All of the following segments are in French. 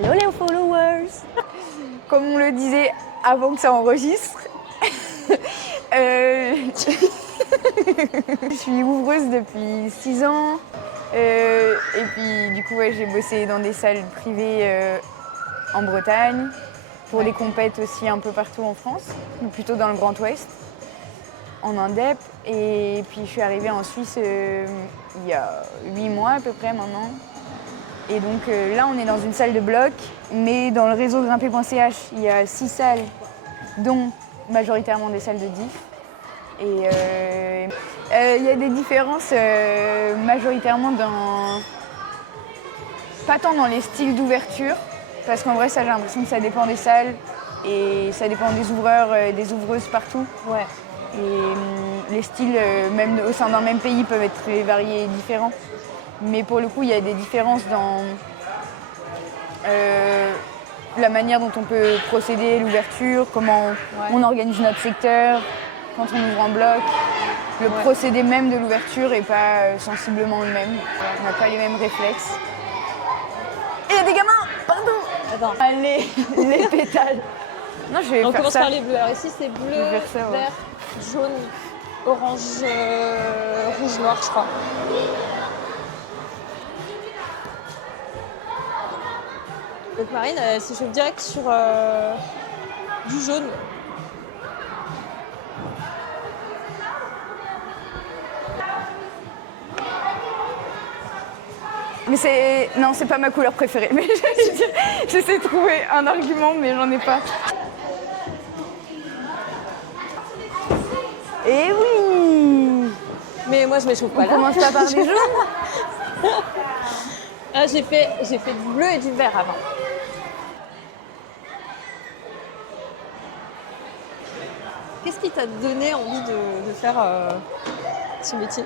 Hello les followers. Comme on le disait avant que ça enregistre, je suis ouvreuse depuis 6 ans. Et puis du coup ouais, j'ai bossé dans des salles privées en Bretagne, pour des compètes aussi un peu partout en France, plutôt dans le Grand Ouest, en Indep. Et puis je suis arrivée en Suisse il y a 8 mois à peu près maintenant. Et donc là, on est dans une salle de bloc, mais dans le réseau grimper.ch, il y a 6 salles, dont majoritairement des salles de diff. Et il y a des différences majoritairement pas tant dans les styles d'ouverture, parce qu'en vrai, ça, j'ai l'impression que ça dépend des salles et ça dépend des ouvreurs et des ouvreuses partout. Ouais. Et les styles, même au sein d'un même pays, peuvent être très variés et différents. Mais pour le coup, il y a des différences dans la manière dont on peut procéder, l'ouverture, comment on organise notre secteur, quand on ouvre en bloc. Le procédé même de l'ouverture n'est pas sensiblement le même. On n'a pas les mêmes réflexes. Et il y a des gamins, pardon. Attends. Allez, les pétales. Non, je vais On faire commence ça. par les bleus. Alors ici c'est bleu, faire ça, ouais. vert, jaune, orange, rouge, noir je crois. Donc Marine, elle s'échauffe direct sur du jaune. Mais c'est pas ma couleur préférée. Mais j'essaie de trouver un argument, mais j'en ai pas. Et oui. Mais moi je m'échauffe pas On là. commence pas par des jaunes. Ah, j'ai fait du bleu et du vert avant. Qu'est-ce qui t'a donné envie de faire ce métier?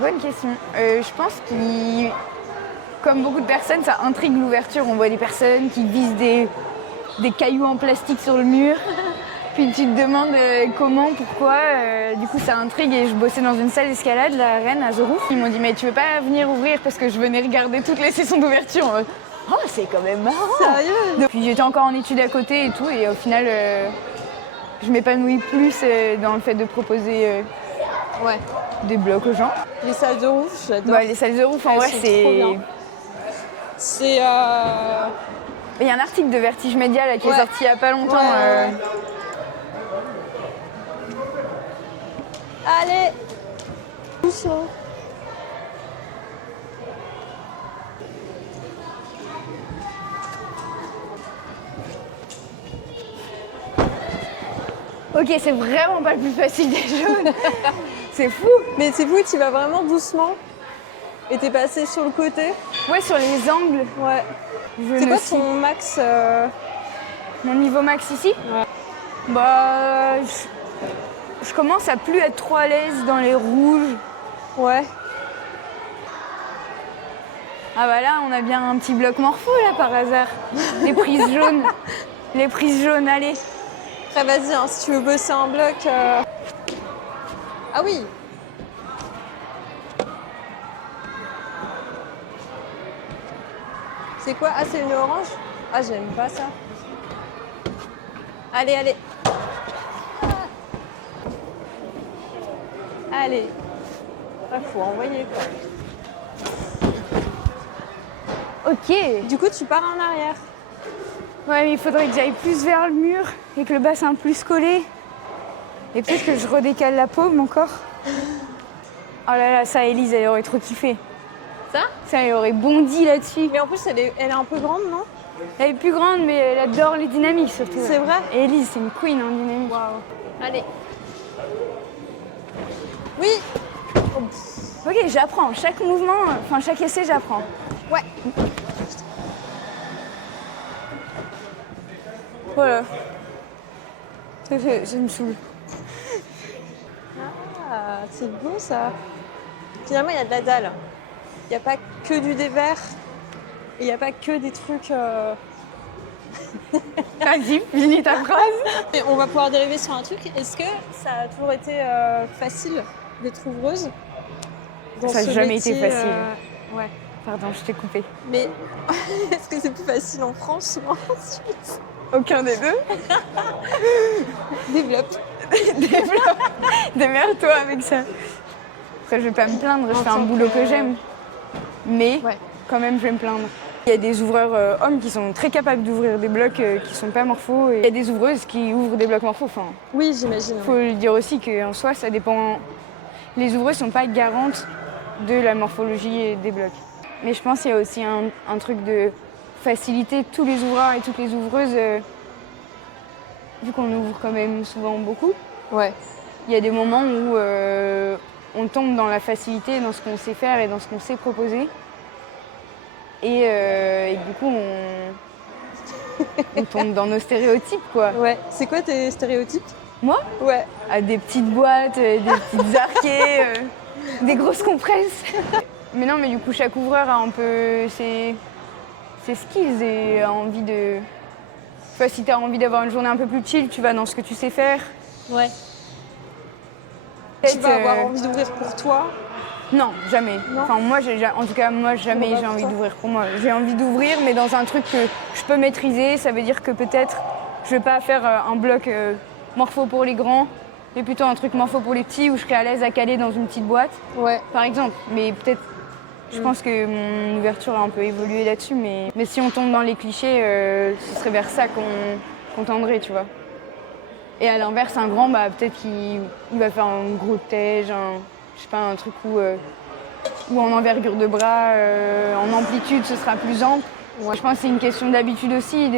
Bonne question. Je pense que, comme beaucoup de personnes, ça intrigue l'ouverture. On voit des personnes qui visent des cailloux en plastique sur le mur. Puis tu te demandes comment, pourquoi. Du coup, ça intrigue. Et je bossais dans une salle d'escalade, la Rennes, à The Roof. Ils m'ont dit, mais tu veux pas venir ouvrir parce que je venais regarder toutes les sessions d'ouverture. En mode, oh, c'est quand même marrant. Sérieux? Puis j'étais encore en études à côté et tout. Et au final, je m'épanouis plus dans le fait de proposer Ouais. des blocs aux gens. Les salles de Roof, j'adore. Bah, les salles de Roof, en vrai, sont c'est... trop bien. C'est Il y a un article de Vertige Média là, qui est sorti il n'y a pas longtemps. Ouais. Allez, doucement. Ok, c'est vraiment pas le plus facile des jaunes. C'est fou. Mais c'est fou, tu vas vraiment doucement. Et t'es passé sur le côté. Ouais, sur les angles. Ouais. Je C'est me quoi suis- ton max Mon niveau max ici? Ouais. Bah, je commence à plus être trop à l'aise dans les rouges. Ouais. Ah bah là, on a bien un petit bloc morpho là par hasard. Les prises jaunes. Les prises jaunes, allez. Après, vas-y, hein, si tu veux bosser en bloc. Ah oui. C'est quoi? Ah, c'est une orange? Ah, j'aime pas ça. Allez, allez. Allez. Ah, faut envoyer quoi. Ok. Du coup, tu pars en arrière. Ouais, mais il faudrait que j'aille plus vers le mur et que le bassin plus collé. Et peut-être que je redécale la paume encore. Oh là là, ça, Élise, elle aurait trop kiffé. Ça? Ça, elle aurait bondi là-dessus. Mais en plus, elle est un peu grande, non? Elle est plus grande, mais elle adore les dynamiques surtout. C'est vrai? Et Élise, c'est une queen en dynamique. Waouh. Allez. Oui. Ok, j'apprends. Chaque mouvement, enfin chaque essai, j'apprends. Ouais. Voilà. Ça me saoule. Ah, c'est bon ça. Finalement, il y a de la dalle. Il n'y a pas que du dévers. Il n'y a pas que des trucs. Vas-y, finis ta phrase. Et on va pouvoir dériver sur un truc. Est-ce que ça a toujours été facile d'être ouvreuse dans Ça n'a ce jamais métier, été facile. Ouais. Pardon, je t'ai coupé. Mais est-ce que c'est plus facile en France ou en Suisse? Aucun des deux. Développe. Démerde-toi avec ça. Après, je vais pas me plaindre, je fais un boulot que j'aime. Mais Ouais. quand même, je vais me plaindre. Il y a des ouvreurs hommes qui sont très capables d'ouvrir des blocs qui sont pas morphos. Et il y a des ouvreuses qui ouvrent des blocs morphos. Enfin, Oui, j'imagine. faut le dire aussi qu'en soi, ça dépend. Les ouvreuses sont pas garantes de la morphologie des blocs. Mais je pense qu'il y a aussi un truc de faciliter tous les ouvreurs et toutes les ouvreuses, vu qu'on ouvre quand même souvent beaucoup. Ouais. Il y a des moments où on tombe dans la facilité, dans ce qu'on sait faire et dans ce qu'on sait proposer. Et du coup, on tombe dans nos stéréotypes, quoi. Ouais. C'est quoi tes stéréotypes? Moi, Ouais. à des petites boîtes, des petites arquées, des grosses compresses. Mais non, mais du coup, chaque ouvreur a un peu ses skills et a envie de... Tu vois, si tu as envie d'avoir une journée un peu plus chill, tu vas dans ce que tu sais faire. Ouais. Peut-être, Tu vas avoir envie d'ouvrir pour toi? Non, jamais. Non. Enfin, moi, en tout cas, moi, jamais Bon, bah, j'ai envie putain. d'ouvrir pour moi. J'ai envie d'ouvrir, mais dans un truc que je peux maîtriser. Ça veut dire que peut-être, je vais pas faire un bloc morpho pour les grands, mais plutôt un truc morpho pour les petits où je serai à l'aise à caler dans une petite boîte, Ouais. par exemple. Mais peut-être, je pense que mon ouverture a un peu évolué là-dessus, mais si on tombe dans les clichés, ce serait vers ça qu'on tendrait, tu vois. Et à l'inverse, un grand, bah, peut-être qu'il va faire un gros tège, je sais pas, un truc où en envergure de bras, en amplitude, ce sera plus ample. Ouais. Je pense que c'est une question d'habitude aussi.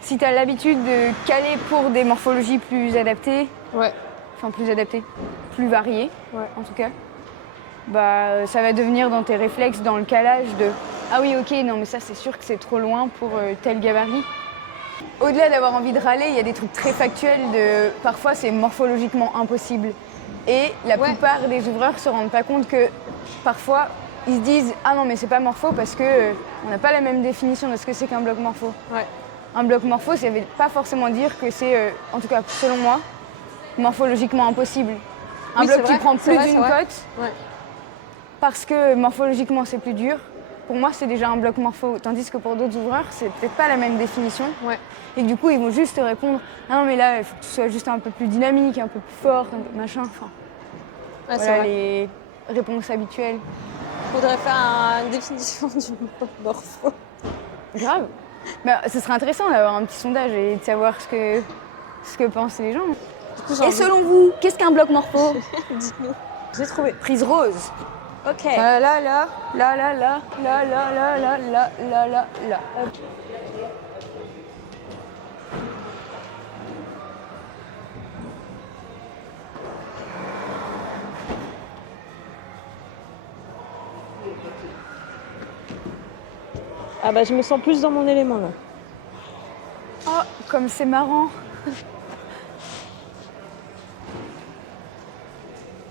Si tu as l'habitude de caler pour des morphologies plus adaptées, Ouais. enfin plus adaptées, plus variées, Ouais. en tout cas, bah, ça va devenir dans tes réflexes, dans le calage de « Ah oui, ok, non mais ça c'est sûr que c'est trop loin pour tel gabarit ». Au-delà d'avoir envie de râler, il y a des trucs très factuels de parfois c'est morphologiquement impossible. Et la plupart des ouvreurs se rendent pas compte que parfois ils se disent ah non mais c'est pas morpho parce que on n'a pas la même définition de ce que c'est qu'un bloc morpho. Ouais. Un bloc morpho, ça veut pas forcément dire que c'est, en tout cas selon moi, morphologiquement impossible. Un Oui, bloc c'est qui vrai, prend c'est plus vrai, d'une c'est vrai. cote Ouais. parce que morphologiquement c'est plus dur. Pour moi, c'est déjà un bloc morpho, tandis que pour d'autres ouvreurs, c'est peut-être pas la même définition. Ouais. Et du coup, ils vont juste te répondre « Ah non, mais là, il faut que tu sois juste un peu plus dynamique, un peu plus fort, un peu machin. » Enfin, Ouais, c'est voilà vrai. les réponses habituelles. Faudrait faire une définition du morpho. Grave. Bah, ce serait intéressant d'avoir un petit sondage et de savoir ce que pensent les gens. Du coup, j'ai Et envie- selon vous, qu'est-ce qu'un bloc morpho? Dites-nous. J'ai trouvé. Prise rose. Ok. Là, là, là, là, là, là, là, là, là, là, là, là, là, là. Hop. Ah bah je me sens plus dans mon élément là. Oh, comme c'est marrant.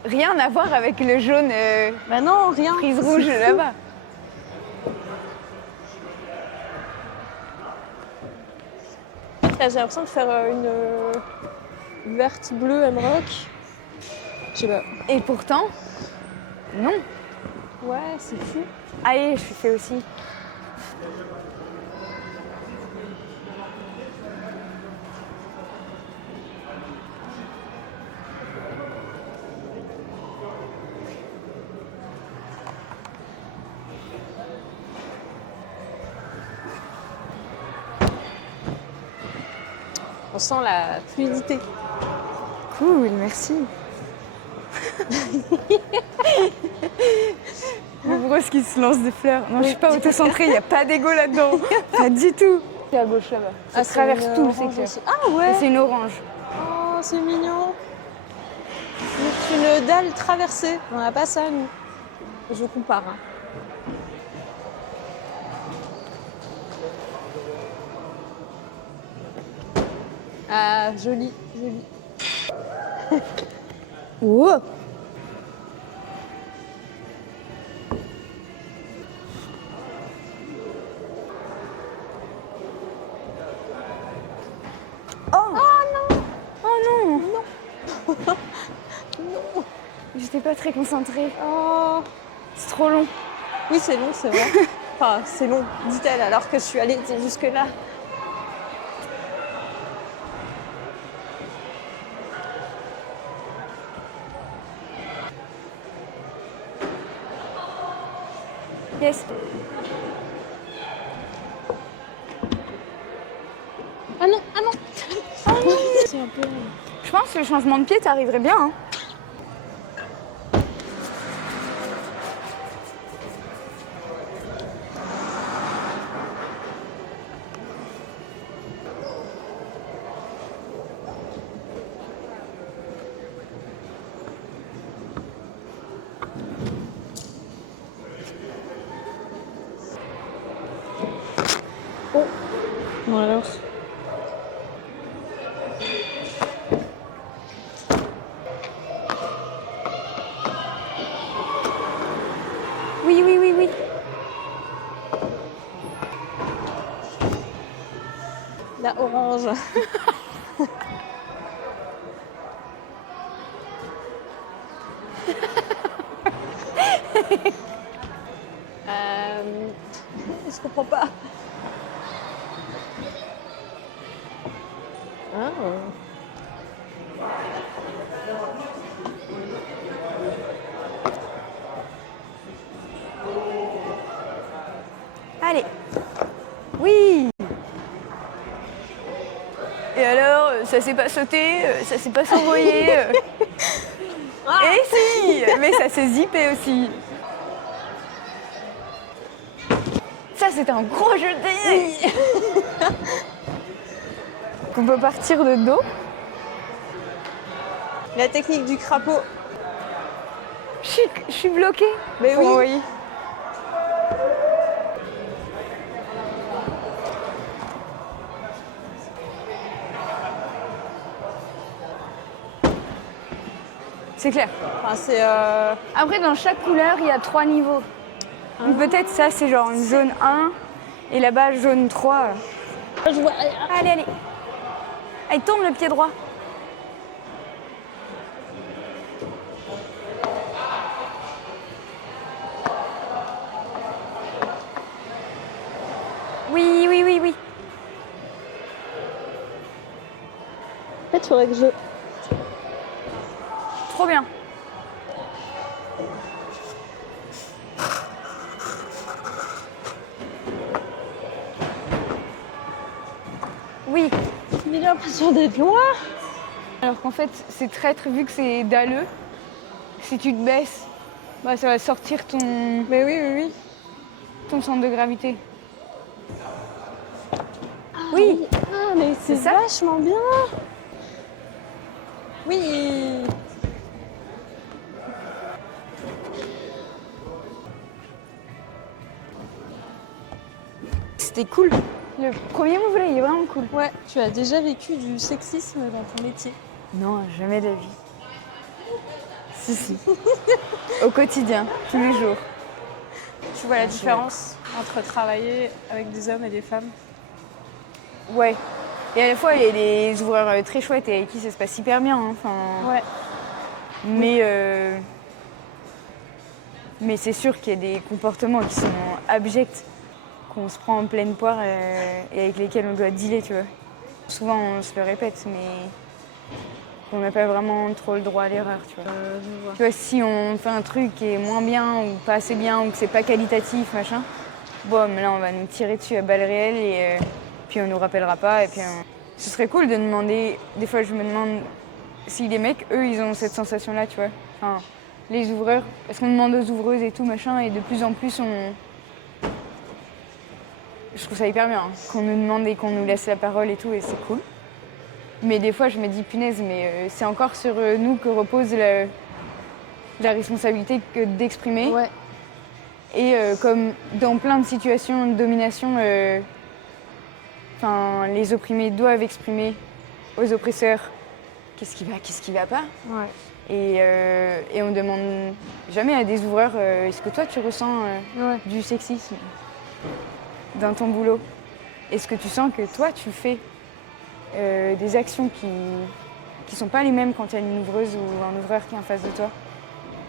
Rien à voir avec le jaune Bah non, rien. prise C'est rouge fou. là-bas. Là, j'ai l'impression de faire une verte bleue Emerald. Je sais pas. Et pourtant, non. Ouais, c'est fou. Allez, je fais aussi. On sent la fluidité. Cool, merci. Le brosse qui se lance des fleurs. Non, je suis pas autocentrée, il n'y a pas d'ego là-dedans. Pas du tout. C'est à gauche là-bas. Ça traverse c'est une tout le orange secteur. aussi. Ah ouais. Et c'est une orange. Oh, c'est mignon. C'est une dalle traversée. On n'a pas ça, nous. Je compare. Hein. Ah, joli, joli. Oh. Oh non. Oh non. Non. J'étais pas très concentrée. Oh, C'est trop long. Oui, c'est long, c'est vrai. Enfin, c'est long, dit-elle, alors que je suis allée jusque-là. Yes. Ah non, ah non. C'est un peu... Je pense que le changement de pied t'arriverait bien. Hein. Oh. Bon alors. Oui, oui, oui, oui. La orange. Je comprends pas. Ah. Allez. Oui. Et alors, ça s'est pas sauté, ça s'est pas s'envoyé. Et si, mais ça s'est zippé aussi. Ça, c'est un gros jeté. On peut partir de dos. La technique du crapaud. Je suis bloquée. Mais Faut oui. envoyer. C'est clair. Enfin, c'est... Après, dans chaque couleur, il y a 3 niveaux. Donc peut-être ça, c'est genre une jaune 1 et là-bas, jaune 3. Je vois... Allez, allez. Allez, tourne le pied droit. Oui, oui, oui, oui. En fait, il faudrait que je... Trop bien. Oui. J'ai l'impression d'être loin. Alors qu'en fait, c'est traître vu que c'est dalleux. Si tu te baisses, bah, ça va sortir Mais oui, oui, oui. ton centre de gravité. Oui. Ah, mais c'est ça. vachement bien. Oui. C'était cool. Le premier move là, il est vraiment cool. Ouais, tu as déjà vécu du sexisme dans ton métier. Non, jamais de la vie. Si, si. Au quotidien, tous les jours. Tu vois la différence entre travailler avec des hommes et des femmes? Ouais. Et à la fois, il y a des ouvreurs très chouettes et avec qui ça se passe hyper bien. Hein. Enfin, Ouais. mais c'est sûr qu'il y a des comportements qui sont abjects, qu'on se prend en pleine poire et avec lesquels on doit dealer, tu vois. Souvent, on se le répète, mais on n'a pas vraiment trop le droit à l'erreur, tu vois. Je vois. Tu vois, si on fait un truc qui est moins bien ou pas assez bien ou que c'est pas qualitatif, machin, bon, mais là, on va nous tirer dessus à balles réelles et puis on nous rappellera pas. Et puis, ce serait cool de demander. Des fois, je me demande si les mecs, eux, ils ont cette sensation-là, tu vois. Enfin, les ouvreurs, parce qu'on demande aux ouvreuses et tout, machin, et de plus en plus, je trouve ça hyper bien, hein, qu'on nous demande et qu'on nous laisse la parole et tout, et c'est cool. Mais des fois, je me dis, punaise, mais c'est encore sur nous que repose la responsabilité que d'exprimer. Ouais. Et comme dans plein de situations de domination, les opprimés doivent exprimer aux oppresseurs qu'est-ce qui va pas. Ouais. Et on demande jamais à des ouvreurs est-ce que toi tu ressens Ouais. du sexisme dans ton boulot? Est-ce que tu sens que toi tu fais des actions qui sont pas les mêmes quand il y a une ouvreuse ou un ouvreur qui est en face de toi?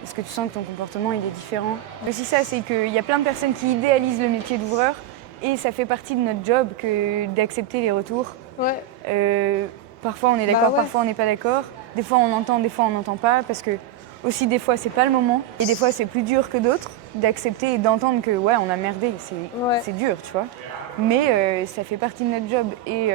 parce que tu sens que ton comportement il est différent. Aussi ça, c'est qu'il y a plein de personnes qui idéalisent le métier d'ouvreur et ça fait partie de notre job que d'accepter les retours. Ouais. Parfois on est d'accord, ouais. parfois on n'est pas d'accord. Des fois on entend, des fois on n'entend pas parce que aussi des fois c'est pas le moment et des fois c'est plus dur que d'autres d'accepter et d'entendre que ouais on a merdé, c'est dur, tu vois. Mais ça fait partie de notre job et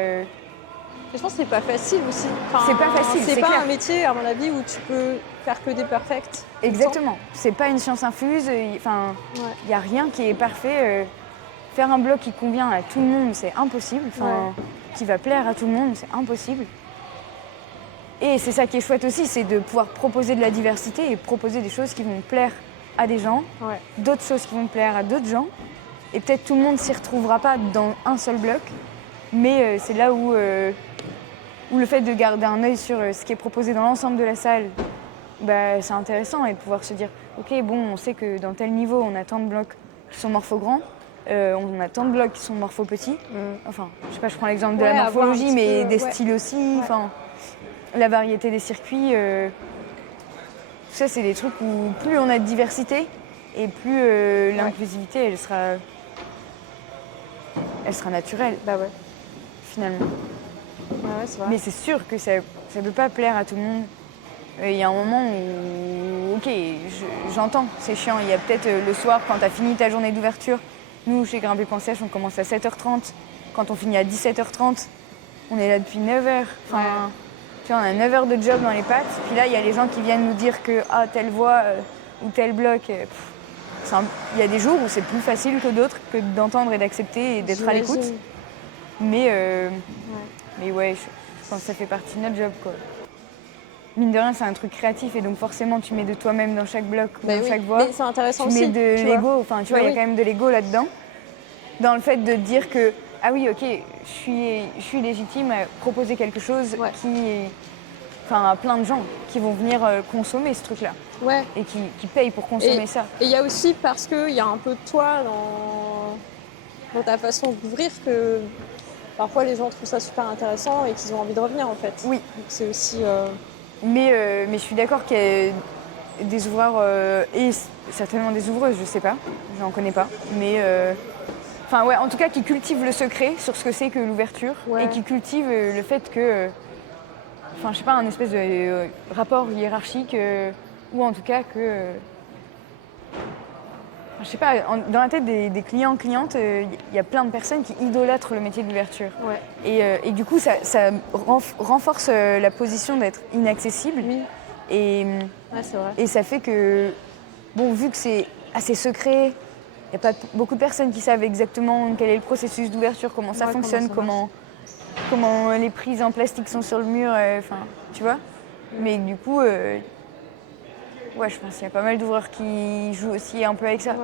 je pense que c'est pas facile aussi. Enfin, c'est pas facile, c'est pas clair. un métier, à mon avis, où tu peux faire que des perfects. Exactement. C'est pas une science infuse. Enfin, il y a rien qui est parfait. Faire un blog qui convient à tout le monde, c'est impossible. Enfin, qui va plaire à tout le monde, c'est impossible. Et c'est ça qui est chouette aussi, c'est de pouvoir proposer de la diversité et proposer des choses qui vont plaire à des gens, d'autres choses qui vont plaire à d'autres gens. Et peut-être tout le monde s'y retrouvera pas dans un seul bloc, mais c'est là où le fait de garder un œil sur ce qui est proposé dans l'ensemble de la salle, bah, c'est intéressant et de pouvoir se dire ok, bon, on sait que dans tel niveau, on a tant de blocs qui sont morpho-grands, on a tant de blocs qui sont morpho-petits. Enfin, je sais pas, je prends l'exemple de la morphologie, mais des styles aussi, enfin, la variété des circuits. Ça, c'est des trucs où plus on a de diversité et plus l'inclusivité, elle sera naturelle, finalement. C'est vrai. Mais c'est sûr que ça ne peut pas plaire à tout le monde. Il y a un moment où, ok, j'entends, c'est chiant. Il y a peut-être le soir, quand tu as fini ta journée d'ouverture, nous, chez Grimper Point Sèche, on commence à 7h30. Quand on finit à 17h30, on est là depuis 9h. Enfin, tu vois, on a 9 heures de job dans les pattes. Puis là, il y a les gens qui viennent nous dire que telle voix ou tel bloc. Il y a des jours où c'est plus facile que d'autres que d'entendre et d'accepter et d'être à l'écoute. Mais ouais, je pense que ça fait partie de notre job, quoi. Mine de rien, c'est un truc créatif et donc forcément, tu mets de toi-même dans chaque bloc ou dans chaque voix. Mais c'est intéressant aussi. Tu mets de l'ego, enfin, tu vois, il y a quand même de l'ego là-dedans. Dans le fait de dire que, ah oui, ok, je suis légitime à proposer quelque chose enfin, à plein de gens qui vont venir consommer ce truc-là. Ouais. Et qui payent pour consommer ça. Et il y a aussi parce qu'il y a un peu de toi dans ta façon d'ouvrir que parfois les gens trouvent ça super intéressant et qu'ils ont envie de revenir en fait. Oui. Donc c'est aussi. Mais je suis d'accord qu'il y a des ouvreurs et certainement des ouvreuses, je sais pas, j'en connais pas. Mais enfin ouais, en tout cas qui cultivent le secret sur ce que c'est que l'ouverture et qui cultivent le fait que, enfin je sais pas, un espèce de rapport hiérarchique ou en tout cas que, je sais pas, dans la tête des clients-clientes, il y a plein de personnes qui idolâtrent le métier d'ouverture. Ouais. Et du coup, ça renforce la position d'être inaccessible. Oui. C'est vrai. Et ça fait que, bon, vu que c'est assez secret, il n'y a pas beaucoup de personnes qui savent exactement quel est le processus d'ouverture, comment ça fonctionne, comment les prises en plastique sont sur le mur, enfin, tu vois. Mais du coup, ouais, je pense qu'il y a pas mal d'ouvreurs qui jouent aussi un peu avec ça.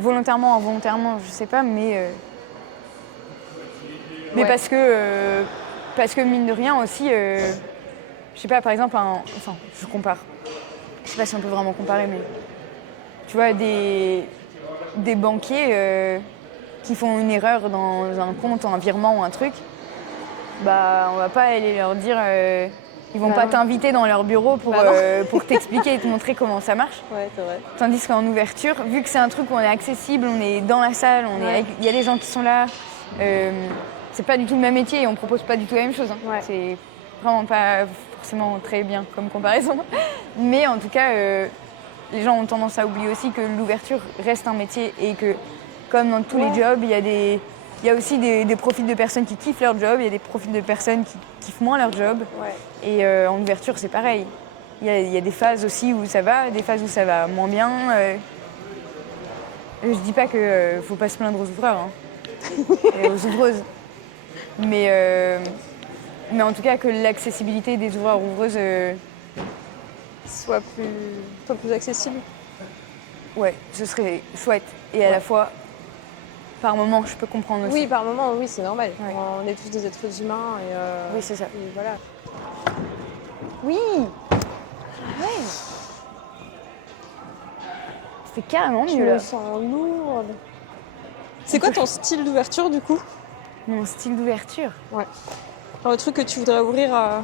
Volontairement, involontairement, je sais pas, mais parce que mine de rien aussi, je sais pas, par exemple, enfin, je compare. Je sais pas si on peut vraiment comparer, mais tu vois, des banquiers qui font une erreur dans un compte, un virement ou un truc, bah, on va pas aller leur dire. Ils vont pas t'inviter dans leur bureau pour t'expliquer et te montrer comment ça marche. Ouais, c'est vrai. Tandis qu'en ouverture, vu que c'est un truc où on est accessible, on est dans la salle, il y a des gens qui sont là, c'est pas du tout le même métier et on propose pas du tout la même chose. Hein. C'est vraiment pas forcément très bien comme comparaison. Mais en tout cas, les gens ont tendance à oublier aussi que l'ouverture reste un métier et que, comme dans tous les jobs, il y a aussi des profils de personnes qui kiffent leur job, il y a des profils de personnes qui kiffent moins leur job. Et en ouverture, c'est pareil. Il y a des phases aussi où ça va, des phases où ça va moins bien. Je dis pas qu'il faut pas se plaindre aux ouvreurs et aux ouvreuses. Mais en tout cas, que l'accessibilité des ouvreurs ouvreuses soit plus accessible. Ouais, ce serait chouette. Et à la fois, par moment, je peux comprendre aussi. Oui, par moment, oui, c'est normal. On est tous des êtres humains. Oui, c'est ça. Et voilà. Oui. Ouais. C'était carrément mieux, là. Je me sens lourde. C'est quoi ton style d'ouverture, du coup? Mon style d'ouverture? Ouais. Genre le truc que tu voudrais ouvrir à...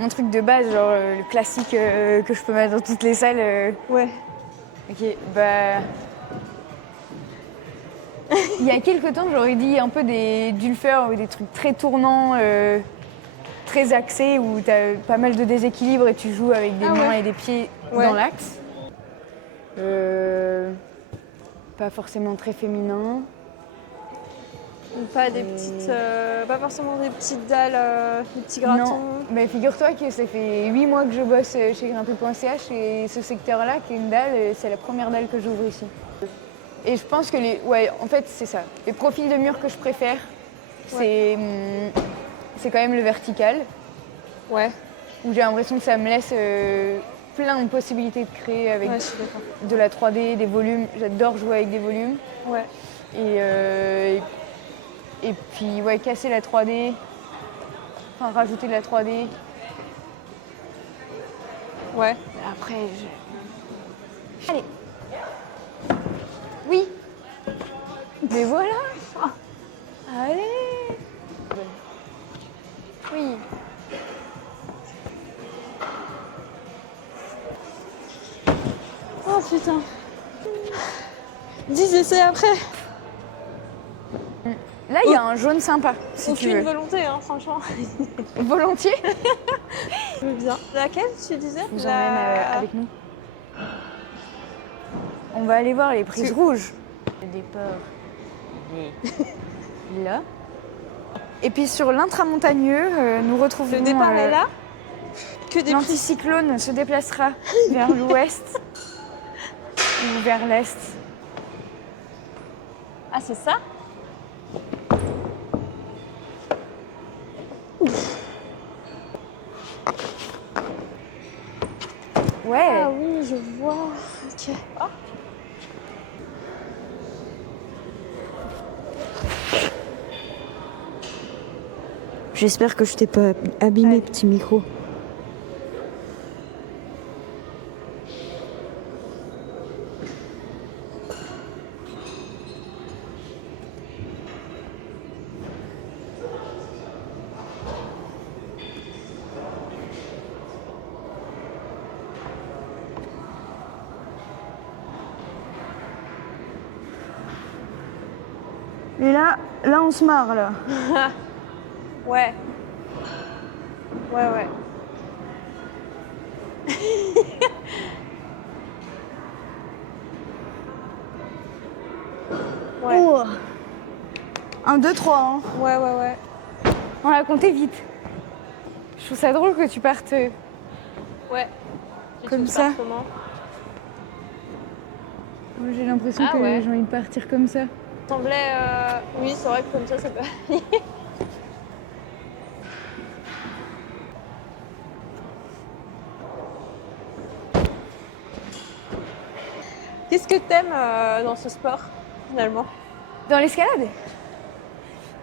mon truc de base, genre le classique que je peux mettre dans toutes les salles. Ouais. Ok, bah. Il y a quelques temps, j'aurais dit un peu du le faire avec des trucs très tournants, très axés, où tu as pas mal de déséquilibre et tu joues avec des mains et des pieds dans l'axe. Pas forcément très féminin. Pas des petites, pas forcément des petites dalles, des petits gratons. Non, mais figure-toi que ça fait 8 mois que je bosse chez grimper.ch et ce secteur-là, qui est une dalle, c'est la première dalle que j'ouvre ici. Et je pense que en fait, c'est ça. Les profils de murs que je préfère, c'est quand même le vertical. Ouais. Où j'ai l'impression que ça me laisse plein de possibilités de créer avec de la 3D, des volumes. J'adore jouer avec des volumes. Ouais. Et puis, casser la 3D, enfin rajouter de la 3D. Ouais. Après, Allez. Oui. Mais voilà. Allez. Oui. putain. 10 essais après. Là, il y a un jaune sympa, si tu veux. Aucune volonté, hein, franchement. Volontiers. Je veux bien. Laquelle, tu disais? Je vous emmène avec nous. On va aller voir les prises rouges. Le départ est là. Et puis sur l'intramontagneux, nous retrouvons... Le départ est là. Que des l'anticyclone se déplacera vers l'ouest ou vers l'est. Ah, c'est ça? Ouais. Ah oui, je vois. Ok. Oh. J'espère que je t'ai pas abîmé, petit micro. Et là on se marre, là. Ouais. Ouais. Ouais. Oh. 1, 2, 3. Hein. Ouais. On l'a compté vite. Je trouve ça drôle que tu partes. Ouais. Comme ça. Comment? Moi, j'ai l'impression que j'ai envie de partir comme ça. Semblait. Oui, c'est vrai que comme ça peut aller. Qu'est-ce que t'aimes dans ce sport, finalement? Dans l'escalade?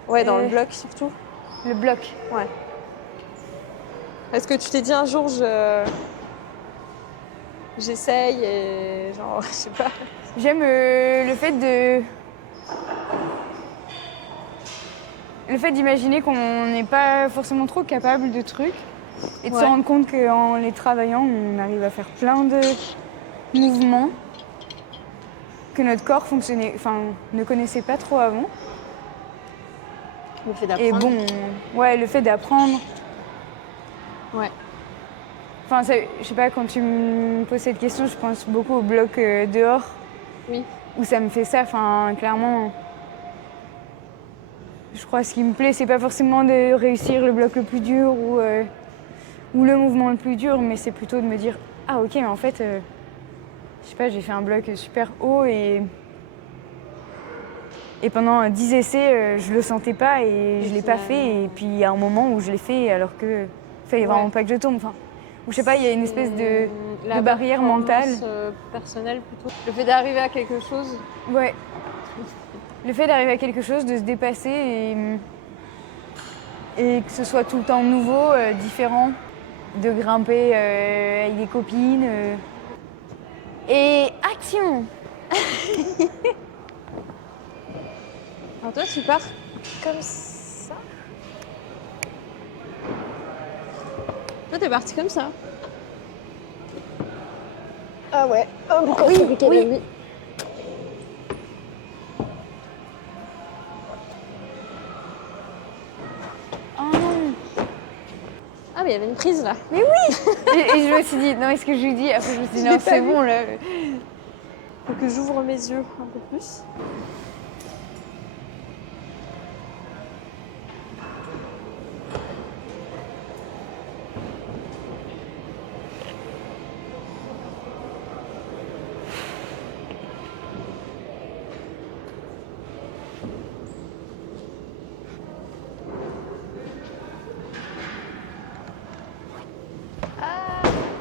Ouais, dans le bloc surtout. Le bloc? Ouais. Est-ce que tu t'es dit un jour, j'essaye et genre, je sais pas. J'aime le fait d'imaginer qu'on n'est pas forcément trop capable de trucs et de se rendre compte qu'en les travaillant, on arrive à faire plein de mouvements que notre corps ne connaissait pas trop avant. Le fait d'apprendre. Et bon, le fait d'apprendre. Ouais. Enfin, je sais pas, quand tu me poses cette question, je pense beaucoup au bloc dehors. Oui. Où ça me fait ça, enfin, clairement. Je crois que ce qui me plaît, c'est pas forcément de réussir le bloc le plus dur ou le mouvement le plus dur, mais c'est plutôt de me dire ah ok, mais en fait, je sais pas, j'ai fait un bloc super haut et pendant 10 essais, je le sentais pas et je l'ai pas fait. Et puis il y a un moment où je l'ai fait alors que fallait vraiment pas que je tombe. Enfin, ou je sais pas, il y a une espèce de barrière mentale. Personnelle plutôt. Le fait d'arriver à quelque chose. Ouais. Le fait d'arriver à quelque chose, de se dépasser et que ce soit tout le temps nouveau, différent, de grimper avec des copines. Et action! Alors toi, tu pars comme ça. Toi, Toi, t'es parti comme ça. Ah ouais. Oh, oui, oui. Oh non. Ah, mais il y avait une prise là. Mais oui. Et je me suis dit, non, est-ce que je lui dis? Après, je me suis dit, Je non, l'ai pas c'est vu. bon là. Faut que j'ouvre mes yeux un peu plus.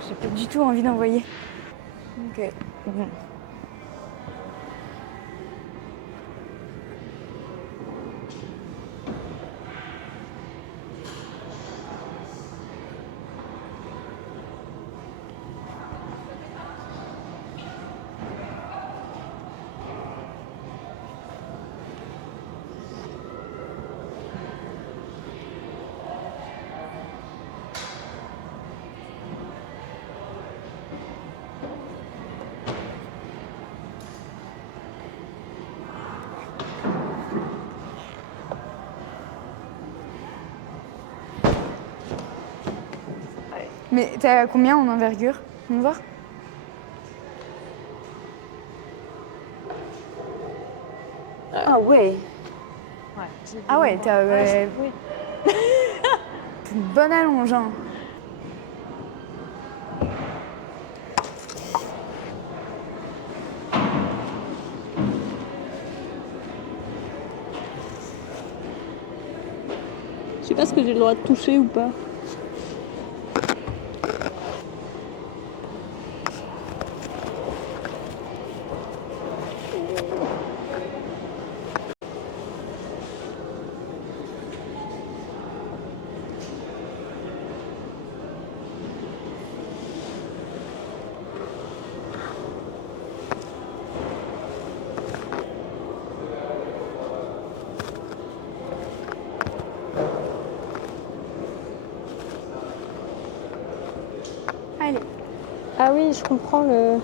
J'ai pas du tout envie d'envoyer. Ok. Bon. Mais t'as combien en envergure? On va voir. Ah ouais. Ah ouais, t'as Oui. t'as une bonne allonge. Hein. Je sais pas ce que j'ai le droit de toucher ou pas. Allez. Ah oui, je comprends le...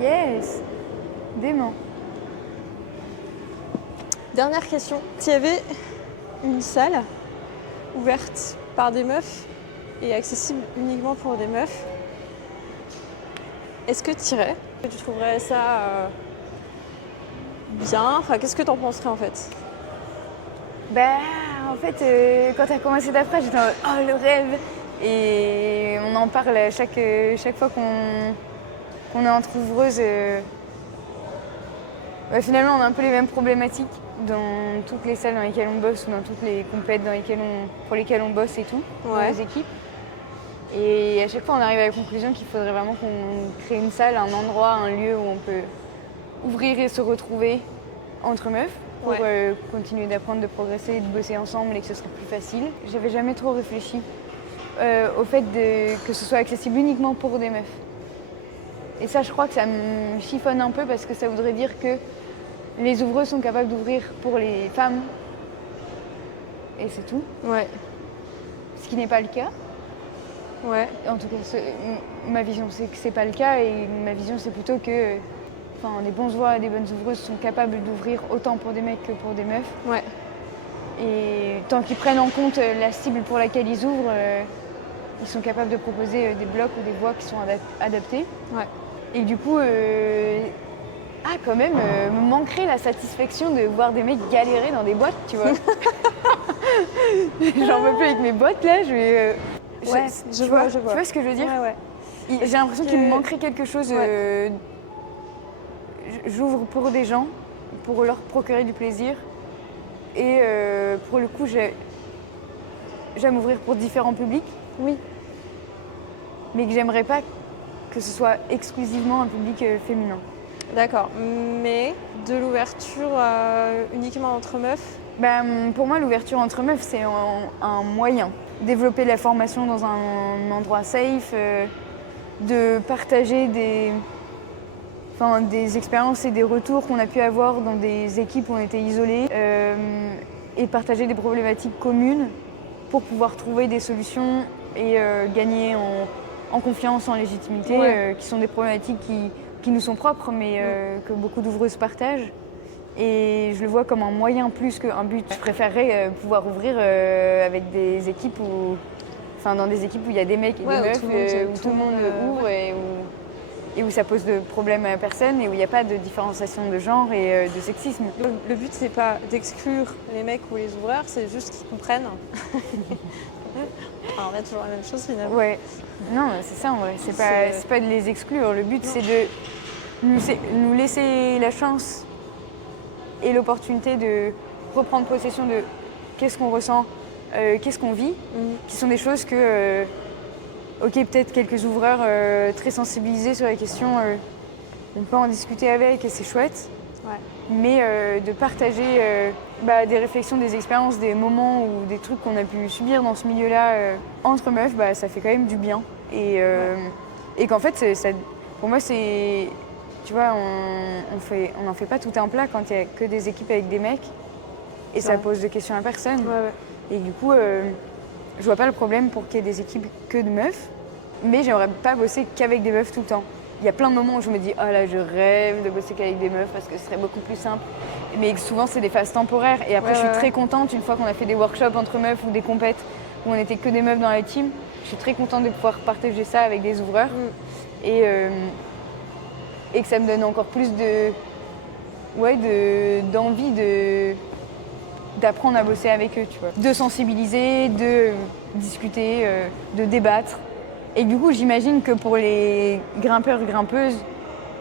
Yes. Dément. Dernière question. S'il y avait une salle ouverte par des meufs et accessible uniquement pour des meufs, est-ce que tu irais? Tu trouverais ça bien? Enfin, qu'est-ce que t'en penserais en fait? Bah, en fait, quand t'as commencé ta phrase, j'étais en mode, oh, le rêve. Et on en parle à chaque fois qu'on est entre ouvreuses. Bah, finalement, on a un peu les mêmes problématiques dans toutes les salles dans lesquelles on bosse ou dans toutes les compètes pour lesquelles on bosse et tout, dans Ouais. les équipes. Et à chaque fois, on arrive à la conclusion qu'il faudrait vraiment qu'on crée une salle, un endroit, un lieu où on peut ouvrir et se retrouver entre meufs pour continuer d'apprendre, de progresser, de bosser ensemble et que ce serait plus facile. J'avais jamais trop réfléchi au fait que ce soit accessible uniquement pour des meufs. Et ça, je crois que ça me chiffonne un peu parce que ça voudrait dire que les ouvreuses sont capables d'ouvrir pour les femmes. Et c'est tout. Ouais. Ce qui n'est pas le cas. Ouais. En tout cas, ma vision, c'est que c'est pas le cas. Et ma vision, c'est plutôt que des bons ouvreurs et des bonnes ouvreuses sont capables d'ouvrir autant pour des mecs que pour des meufs. Ouais. Et tant qu'ils prennent en compte la cible pour laquelle ils ouvrent, ils sont capables de proposer des blocs ou des voies qui sont adaptés. Ouais. Et du coup, quand même, me manquerait la satisfaction de voir des mecs galérer dans des boîtes, tu vois. J'en peux plus avec mes boîtes là, je vais. Je vois. Tu vois ce que je veux dire? Ouais. J'ai l'impression qu'il me manquerait quelque chose. J'ouvre pour des gens pour leur procurer du plaisir. Et pour le coup, j'aime ouvrir pour différents publics, Oui. mais que j'aimerais pas que ce soit exclusivement un public féminin. D'accord. Mais de l'ouverture uniquement entre meufs? Pour moi, l'ouverture entre meufs, c'est un moyen. Développer la formation dans un endroit safe, de partager des expériences et des retours qu'on a pu avoir dans des équipes où on était isolés, et partager des problématiques communes pour pouvoir trouver des solutions et gagner en confiance, en légitimité, Ouais. qui sont des problématiques qui nous sont propres, mais que beaucoup d'ouvreuses partagent. Et je le vois comme un moyen plus qu'un but. Je préférerais pouvoir ouvrir avec des équipes dans des équipes où il y a des mecs et Ouais, des où meufs, tout le monde, ouvre et où ça pose de problème à personne et où il n'y a pas de différenciation de genre et de sexisme. Le but, c'est pas d'exclure les mecs ou les ouvreurs, c'est juste qu'ils comprennent. Alors, on a toujours la même chose finalement. Ouais, non, c'est ça en vrai. C'est pas de les exclure. Le but, c'est de nous laisser la chance et l'opportunité de reprendre possession de qu'est-ce qu'on ressent, qu'est-ce qu'on vit, qui sont des choses que, ok, peut-être quelques ouvreurs très sensibilisés sur la question, on peut en discuter avec et c'est chouette, Ouais. mais de partager des réflexions, des expériences, des moments ou des trucs qu'on a pu subir dans ce milieu-là entre meufs, ça fait quand même du bien. Et qu'en fait, pour moi, c'est... Tu vois, on n'en fait pas tout un plat quand il n'y a que des équipes avec des mecs et ça pose de questions à personne. Ouais. Et du coup, je vois pas le problème pour qu'il y ait des équipes que de meufs, mais j'aimerais pas bosser qu'avec des meufs tout le temps. Il y a plein de moments où je me dis « Ah là, je rêve de bosser qu'avec des meufs parce que ce serait beaucoup plus simple. » Mais souvent, c'est des phases temporaires. Et après, je suis très contente, une fois qu'on a fait des workshops entre meufs ou des compètes où on était que des meufs dans la team, je suis très contente de pouvoir partager ça avec des ouvreurs. Et que ça me donne encore plus d'envie d'apprendre à bosser avec eux, tu vois. De sensibiliser, de discuter, de débattre. Et du coup, j'imagine que pour les grimpeurs et grimpeuses,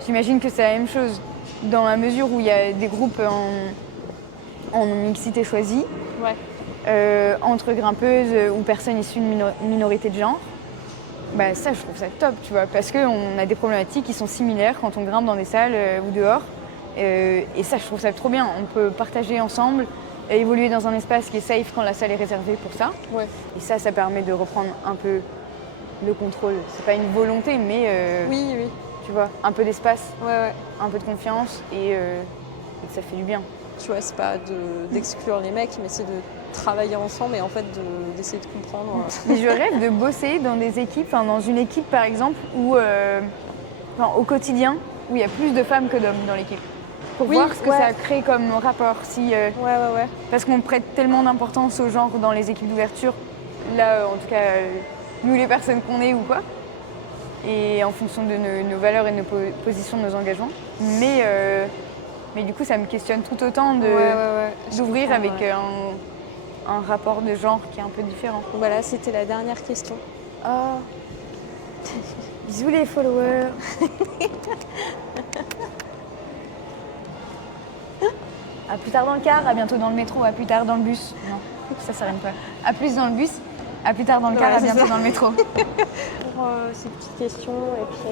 j'imagine que c'est la même chose. Dans la mesure où il y a des groupes en mixité choisie, entre grimpeuses ou personnes issues d'une minorité de genre, ça, je trouve ça top, tu vois, parce qu'on a des problématiques qui sont similaires quand on grimpe dans des salles ou dehors. Et ça, je trouve ça trop bien. On peut partager ensemble et évoluer dans un espace qui est safe quand la salle est réservée pour ça. Ouais. Et ça permet de reprendre un peu le contrôle. C'est pas une volonté, mais Oui. tu vois, un peu d'espace, Ouais. un peu de confiance et que ça fait du bien. Tu vois, c'est pas d'exclure les mecs, mais c'est de travailler ensemble et en fait d'essayer de comprendre. Mais je rêve de bosser dans des équipes, dans une équipe par exemple, où au quotidien, où il y a plus de femmes que d'hommes dans l'équipe. Pour voir ce que ça crée comme rapport. Ouais. Parce qu'on prête tellement d'importance au genre dans les équipes d'ouverture, là en tout cas, nous les personnes qu'on est ou quoi, et en fonction de nos valeurs et de nos positions, de nos engagements. Mais du coup, ça me questionne tout autant d'ouvrir avec un rapport de genre qui est un peu différent. Voilà, c'était la dernière question. Oh. Bisous les followers. À plus tard dans le car, à bientôt dans le métro, à plus tard dans le bus. Non, ça rime pas. À plus dans le bus, à plus tard dans le car, à bientôt dans le métro. Pour ces petites questions et puis